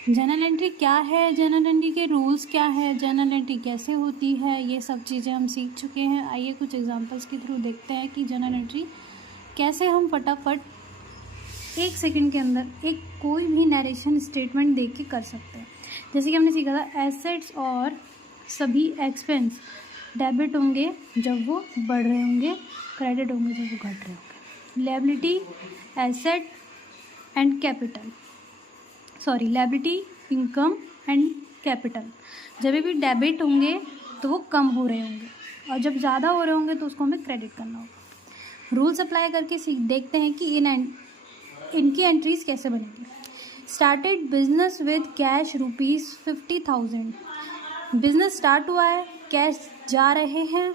Journal entry क्या है, journal entry के रूल्स क्या है, जर्नल एंट्री कैसे होती है, ये सब चीज़ें हम सीख चुके हैं। आइए कुछ एग्जांपल्स के थ्रू देखते हैं कि जर्नल एंट्री कैसे हम फटाफट 1 सेकंड के अंदर एक कोई भी नरेशन स्टेटमेंट देख के कर सकते हैं। जैसे कि हमने सीखा था, एसेट्स और सभी एक्सपेंस डेबिट होंगे जब वो बढ़ रहे होंगे, क्रेडिट होंगे जब वो घट रहे होंगे। Liability, asset and capital, liability, income and capital जब भी डेबिट होंगे तो वो कम हो रहे होंगे, और जब ज़्यादा हो रहे होंगे तो उसको हमें क्रेडिट करना होगा। रूल्स अप्लाई करके देखते हैं कि इनकी एंट्रीज कैसे बनेगी। Started business with cash ₹50,000। Business start हुआ है, कैश जा रहे हैं,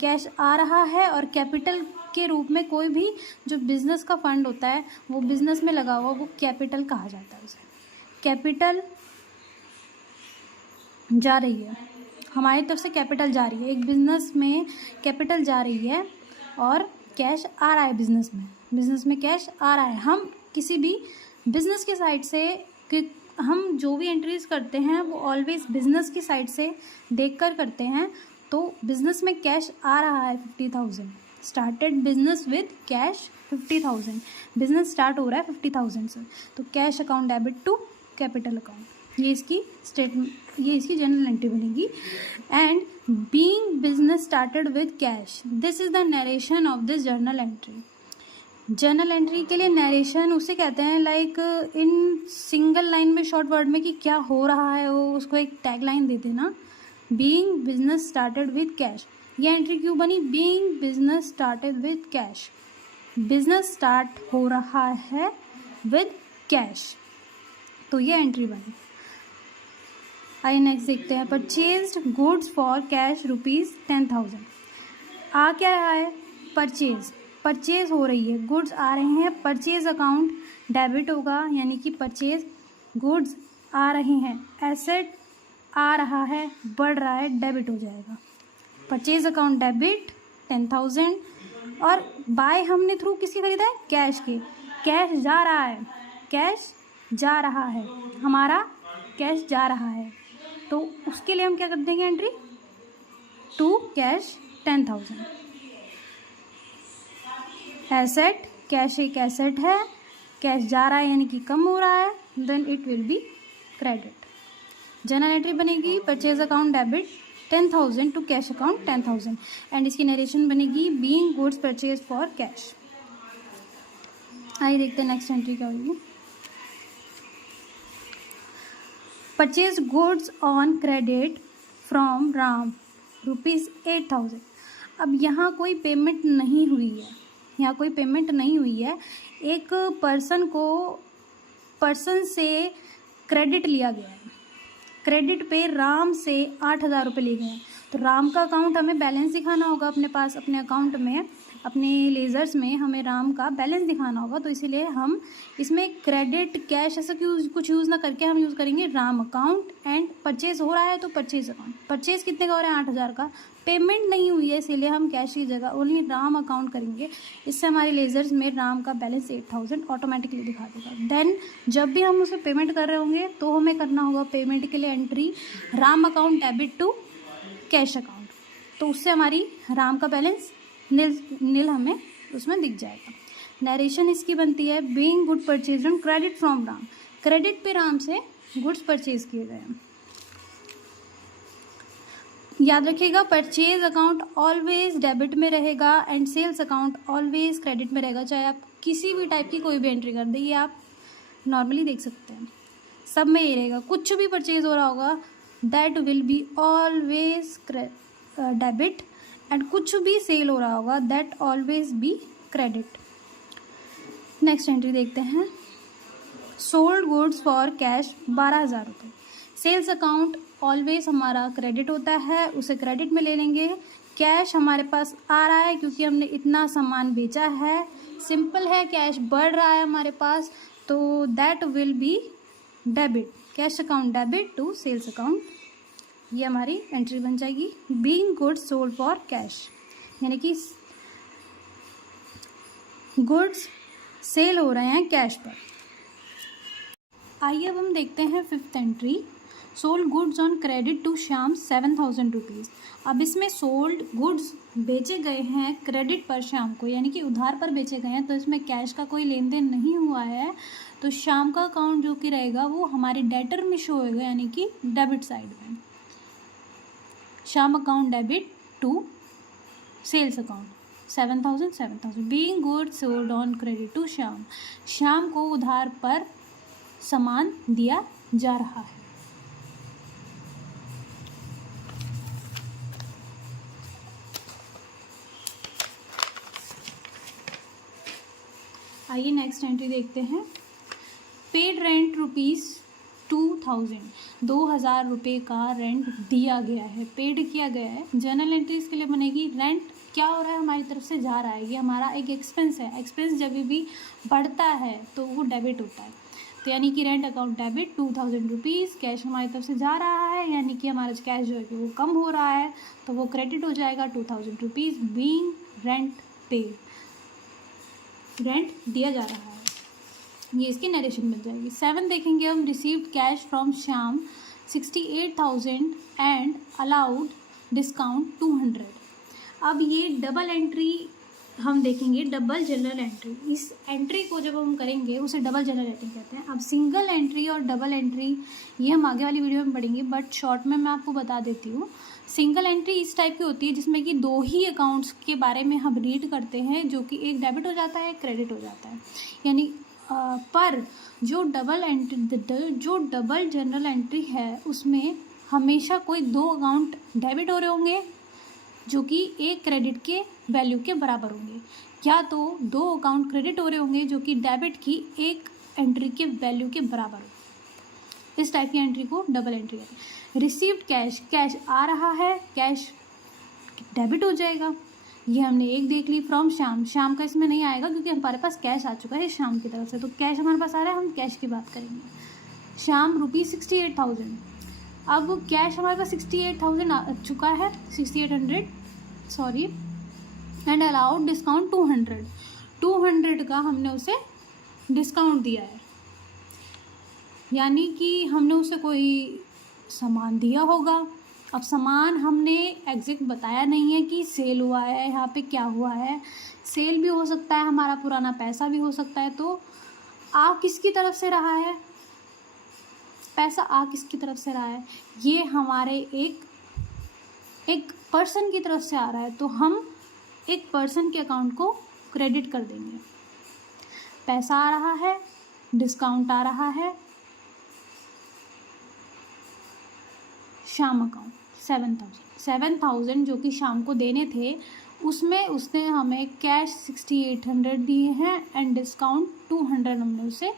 कैश आ रहा है, और कैपिटल के रूप में कोई भी जो बिजनेस का फंड होता है वो बिजनेस में लगा हुआ, वो कैपिटल कहा जाता है उसे। कैपिटल जा रही है, हमारी तरफ से कैपिटल जा रही है, एक बिजनेस में कैपिटल जा रही है और कैश आ रहा है बिजनेस में कैश आ रहा है। हम किसी भी बिजनेस की साइड से हम जो भी एंट्रीज करते हैं वो ऑलवेज बिजनेस की साइड से देखकर करते हैं। तो बिजनेस में कैश आ रहा है 50,000। Started business with cash 50,000, business start हो रहा है 50,000 से, तो cash account debit to capital account, ये इसकी जनरल एंट्री बनेगी। And being business started with cash, this is the narration of this journal entry. Journal entry के लिए नरेशन उसे कहते हैं, लाइक इन सिंगल लाइन में, शॉर्ट वर्ड में कि क्या हो रहा है, वो उसको एक टैग लाइन दे देना, being business started with cash. ये एंट्री क्यों बनी? Being business started with cash, business start हो रहा है विद कैश, तो ये एंट्री बनी। आइए नेक्स्ट देखते हैं, परचेज्ड गुड्स फॉर कैश ₹10,000। आ क्या रहा है? परचेज हो रही है, गुड्स आ रहे हैं, परचेज अकाउंट डेबिट होगा, यानी कि परचेज गुड्स आ रहे हैं। एसेट आ रहा है, बढ़ रहा है, डेबिट हो जाएगा। परचेज अकाउंट डेबिट 10,000, और बाय हमने थ्रू किसके खरीदा है? कैश के। कैश जा रहा है, हमारा कैश जा रहा है, तो उसके लिए हम क्या कर देंगे entry? To cash 10,000। Asset, cash एक एसेट है, कैश जा रहा है यानी कि कम हो रहा है, then it will be credit. Journal entry बनेगी purchase account debit 10,000 to cash account 10,000, and इसकी नरेशन बनेगी being goods purchase for cash. आइए देखते हैं नेक्स्ट एंट्री क्या होगी। Purchase goods on credit from Ram ₹8,000। अब यहाँ कोई पेमेंट नहीं हुई है, एक पर्सन से क्रेडिट लिया गया है। क्रेडिट पे राम से 8,000 रुपये लिए गए हैं, तो राम का अकाउंट हमें बैलेंस दिखाना होगा अपने पास, अपने अकाउंट में, अपने लेजर्स में हमें राम का बैलेंस दिखाना होगा। तो इसीलिए हम इसमें क्रेडिट कैश ऐसा कुछ यूज़ ना करके हम यूज़ करेंगे राम अकाउंट। एंड परचेज हो रहा है तो परचेज अकाउंट। परचेज कितने का हो रहा है? 8,000 का। पेमेंट नहीं हुई है, इसीलिए हम कैश की जगह ओनली राम अकाउंट करेंगे। इससे हमारे लेजर्स में राम का बैलेंस 8,000 ऑटोमेटिकली दिखा देगा। देन जब भी हम उसे पेमेंट कर रहे होंगे तो हमें करना होगा पेमेंट के लिए entry Ram account debit to cash account, तो उससे हमारी राम का बैलेंस नील हमें उसमें दिख जाएगा। नरेशन इसकी बनती है being good purchase on credit from Ram, credit पे राम से गुड्स परचेज किए गए हैं। याद रखिएगा, परचेज अकाउंट ऑलवेज डेबिट में रहेगा and sales account always credit में रहेगा। चाहे आप किसी भी टाइप की कोई भी एंट्री कर दें, ये आप नॉर्मली देख सकते हैं, सब में ये रहेगा। कुछ भी परचेज हो रहा होगा that will be always debit, and कुछ भी सेल हो रहा होगा that always be credit. Next entry देखते हैं, सोल्ड गुड्स फॉर कैश 12,000 रुपये। सेल्स अकाउंट ऑलवेज हमारा क्रेडिट होता है, उसे क्रेडिट में ले लेंगे। कैश हमारे पास आ रहा है क्योंकि हमने इतना सामान बेचा है, सिंपल है, कैश बढ़ रहा है हमारे पास, तो that will be debit, cash account debit to sales account. ये हमारी एंट्री बन जाएगी being goods sold for cash, यानी कि गुड्स सेल हो रहे हैं कैश पर। आइए अब हम देखते हैं fifth entry, sold goods on credit to Shyam 7,000 rupees. अब इसमें सोल्ड गुड्स बेचे गए हैं क्रेडिट पर श्याम को, यानी कि उधार पर बेचे गए हैं, तो इसमें कैश का कोई लेन देन नहीं हुआ है। तो श्याम का अकाउंट जो कि रहेगा वो हमारे डेटर में शो होगा, यानी कि डेबिट साइड में। Shyam account debit to sales account 7,000 being goods sold on credit to Shyam. Shyam को उधार पर सामान दिया जा रहा है। आइए नेक्स्ट एंट्री देखते हैं। पेड रेंट ₹2,000, 2,000 रुपये का रेंट दिया गया है, पेड किया गया है। जर्नल एंट्री इसके लिए बनेगी, रेंट क्या हो रहा है, हमारी तरफ से जा रहा है, ये हमारा एक एक्सपेंस है। एक्सपेंस जब भी बढ़ता है तो वो डेबिट होता है, तो यानी कि rent account debit 2,000 rupees. Cash हमारी तरफ से जा रहा है, यानी कि हमारा कैश जो है कि वो कम हो रहा है, तो वो क्रेडिट हो जाएगा 2,000 rupees. Being rent paid, rent दिया जा रहा है, ये इसकी नरेशन बन जाएगी। 7 देखेंगे हम, received cash from Shyam 68,000 and allowed discount 200। अब ये डबल एंट्री हम देखेंगे, डबल जनरल एंट्री। इस एंट्री को जब हम करेंगे उसे डबल जनरल एंट्री कहते हैं। अब सिंगल एंट्री और डबल एंट्री ये हम आगे वाली वीडियो में पढ़ेंगे, बट शॉर्ट में मैं आपको बता देती हूँ। सिंगल एंट्री इस टाइप की होती है जिसमें कि 2 ही अकाउंट्स के बारे में हम रीड करते हैं, जो कि एक डेबिट हो जाता है, एक क्रेडिट हो जाता है। यानी पर जो डबल जनरल एंट्री है उसमें हमेशा कोई 2 अकाउंट डेबिट हो रहे होंगे जो कि एक क्रेडिट के वैल्यू के बराबर होंगे, या तो 2 अकाउंट क्रेडिट हो रहे होंगे जो कि डेबिट की एक एंट्री के वैल्यू के बराबर हो। इस टाइप की एंट्री को डबल एंट्री कहते हैं। रिसीव्ड कैश, कैश आ रहा है, कैश डेबिट हो जाएगा, ये हमने एक देख ली। फ्रॉम श्याम, श्याम का इसमें नहीं आएगा क्योंकि हमारे पास कैश आ चुका है श्याम की तरफ से, तो कैश हमारे पास आ रहा है, हम कैश की बात करेंगे। श्याम ₹68,000, अब कैश हमारे पास 68,000 आ चुका है, 6800 सॉरी, एंड अलाउड डिस्काउंट 200 का हमने उसे डिस्काउंट दिया है, यानी कि हमने उसे कोई सामान दिया होगा। अब सामान हमने एग्जैक्ट बताया नहीं है कि सेल हुआ है, यहाँ पे क्या हुआ है, सेल भी हो सकता है, हमारा पुराना पैसा भी हो सकता है। तो आ किसकी तरफ से रहा है, पैसा आ किसकी तरफ से रहा है, ये हमारे एक पर्सन की तरफ से आ रहा है, तो हम एक पर्सन के अकाउंट को क्रेडिट कर देंगे। पैसा आ रहा है, डिस्काउंट आ रहा है, श्याम अकाउंट 7,000 जो कि शाम को देने थे, उसमें उसने हमें कैश 6800 दिए हैं एंड डिस्काउंट 200 हमने उसे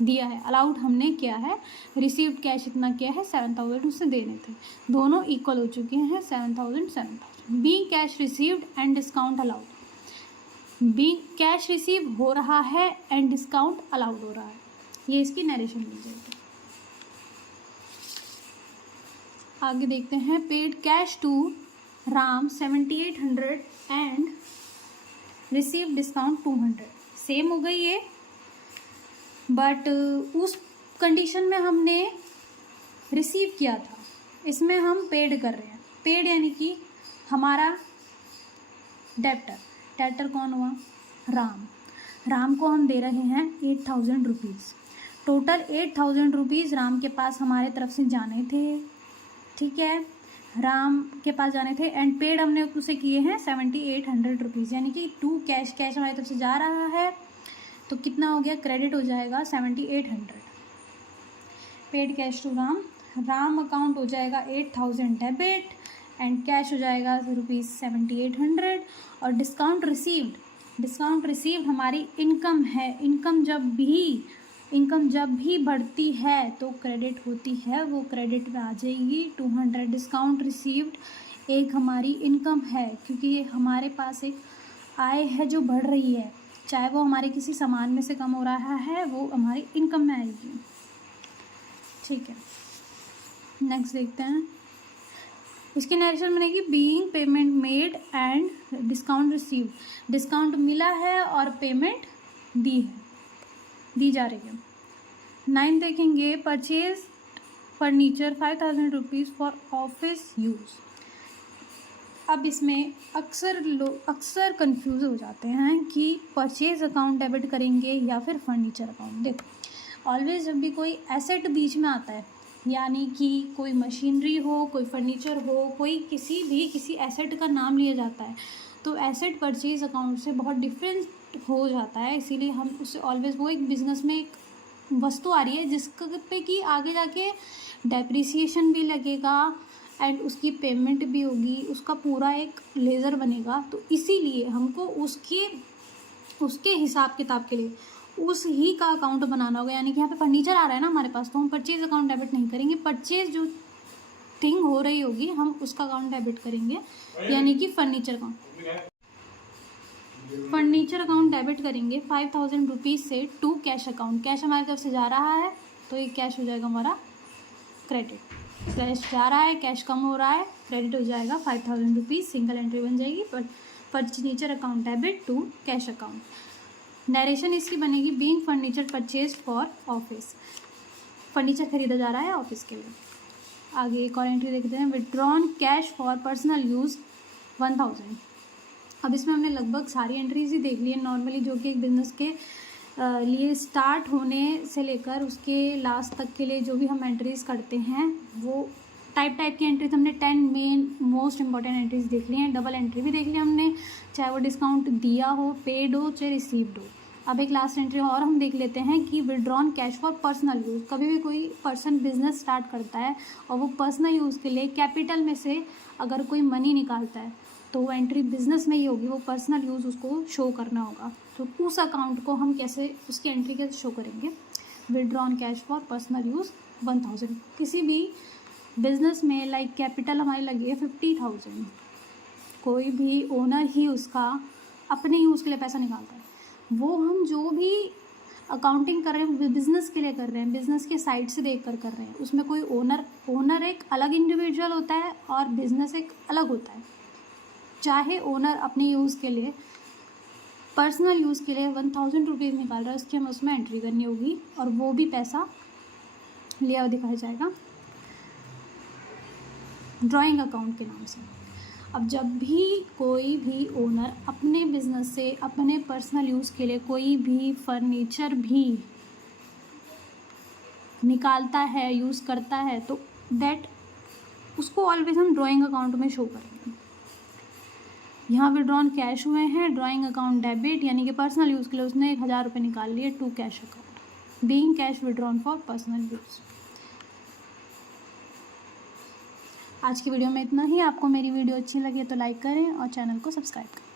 दिया है, अलाउड हमने किया है। रिसीव्ड कैश इतना किया है 7,000 उसे देने थे, दोनों इक्वल हो चुके हैं 7,000। Being cash received and discount allowed, being cash receive हो रहा है एंड डिस्काउंट अलाउड हो रहा है, ये इसकी नरेशन मिल जाएगी। आगे देखते हैं। Paid cash to Ram 7,800 and receive discount 200, same हो गई ये, बट उस कंडीशन में हमने रिसीव किया था, इसमें हम पेड कर रहे हैं। पेड यानी कि हमारा डेब्टर कौन हुआ, राम को हम दे रहे हैं 8,000 रुपीज़, टोटल 8,000 रुपीज़ राम के पास हमारे तरफ से जाने थे, ठीक है, राम के पास जाने थे, एंड पेड हमने उसे किए हैं 7,800 रुपीज़, यानी कि टू कैश हमारी तरफ से जा रहा है, तो कितना हो गया, क्रेडिट हो जाएगा 7,800। Paid cash to Ram account हो जाएगा 8,000 डेबिट एंड कैश हो जाएगा ₹7,800। और डिस्काउंट रिसीव्ड हमारी इनकम है, इनकम जब भी बढ़ती है तो क्रेडिट होती है, वो क्रेडिट में आ जाएगी 200। डिस्काउंट रिसीव्ड एक हमारी इनकम है, क्योंकि ये हमारे पास एक आय है जो बढ़ रही है, चाहे वो हमारे किसी सामान में से कम हो रहा है, वो हमारी इनकम में आएगी, ठीक है। नेक्स्ट देखते हैं, इसकी नरेशन बनेगी being payment made and discount received, discount मिला है और पेमेंट दी जा रही है। 9 देखेंगे, purchase furniture 5,000 rupees for office use. अब इसमें अक्सर कंफ्यूज हो जाते हैं कि परचेज अकाउंट डेबिट करेंगे या फिर फर्नीचर अकाउंट। देखो, ऑलवेज जब भी कोई एसेट बीच में आता है, यानी कि कोई मशीनरी हो, कोई फर्नीचर हो, कोई किसी एसेट का नाम लिया जाता है, तो एसेट परचेज अकाउंट से बहुत डिफरेंट हो जाता है। इसीलिए हम उससे ऑलवेज, वो एक बिज़नेस में एक वस्तु आ रही है जिसके पे कि आगे जाके डेप्रिसिएशन भी लगेगा एंड उसकी पेमेंट भी होगी, उसका पूरा एक लेज़र बनेगा। तो इसीलिए हमको उसके हिसाब किताब के लिए उस ही का अकाउंट बनाना होगा। यानी कि यहाँ पे फर्नीचर आ रहा है ना हमारे पास, तो हम परचेज अकाउंट डेबिट नहीं करेंगे। परचेज जो थिंग हो रही होगी हम उसका अकाउंट डेबिट करेंगे, यानी कि फर्नीचर अकाउंट डेबिट करेंगे 5,000 रुपीज़ से टू कैश अकाउंट। कैश हमारी तरफ से जा रहा है तो ये कैश हो जाएगा हमारा क्रेडिट। कैश जा रहा है, कैश कम हो रहा है, क्रेडिट हो जाएगा 5,000 रुपीज़, सिंगल एंट्री बन जाएगी। Furniture account debit to cash account. Narration इसकी बनेगी, being furniture purchase for office. Furniture खरीदा जा रहा है ऑफिस के लिए। आगे एक और एंट्री देखते हैं, withdrawn cash for personal use 1,000। अब इसमें हमने लगभग सारी एंट्रीज ही देख ली है नॉर्मली, जो कि एक बिज़नेस के लिए स्टार्ट होने से लेकर उसके लास्ट तक के लिए जो भी हम एंट्रीज़ करते हैं, वो टाइप की एंट्रीज हमने 10 मेन मोस्ट इंपॉर्टेंट एंट्रीज देख ली हैं। डबल एंट्री भी देख ली हमने, चाहे वो डिस्काउंट दिया हो, पेड हो, चाहे रिसीव्ड हो। अब एक लास्ट एंट्री और हम देख लेते हैं कि withdrawn cash for personal use. कभी भी कोई पर्सन बिजनेस स्टार्ट करता है और वो पर्सनल यूज़ के लिए कैपिटल में से अगर कोई मनी निकालता है तो वो एंट्री बिजनेस में ही होगी, वो पर्सनल यूज़ उसको शो करना होगा। तो उस अकाउंट को हम कैसे, उसकी एंट्री कैसे शो करेंगे, withdrawn cash for personal use 1,000। किसी भी बिजनेस में लाइक कैपिटल हमारी लगी है 50,000, कोई भी ओनर ही उसका अपने यूज़ के लिए पैसा निकालता है। वो हम जो भी अकाउंटिंग कर रहे हैं बिज़नेस के लिए कर रहे हैं, बिज़नेस के साइड से देख कर रहे हैं, उसमें कोई ओनर एक अलग इंडिविजुअल होता है और बिज़नेस एक अलग होता है। चाहे ओनर अपने यूज़ के लिए, पर्सनल यूज़ के लिए 1,000 रुपीज़ निकाल रहा है, उसकी हमें उसमें एंट्री करनी होगी और वो भी पैसा लिया दिखाया जाएगा ड्राइंग अकाउंट के नाम से। अब जब भी कोई भी ओनर अपने बिजनेस से, अपने पर्सनल यूज़ के लिए कोई भी फर्नीचर भी निकालता है, यूज़ करता है, तो दैट उसको ऑलवेज हम ड्राइंग अकाउंट में शो करेंगे। यहाँ विड्रॉन कैश हुए हैं, ड्राइंग अकाउंट डेबिट, यानी कि पर्सनल यूज़ के लिए उसने 1,000 रुपये निकाल लिए to cash account, being cash withdrawn for personal use. आज की वीडियो में इतना ही। आपको मेरी वीडियो अच्छी लगी तो लाइक करें और चैनल को सब्सक्राइब करें।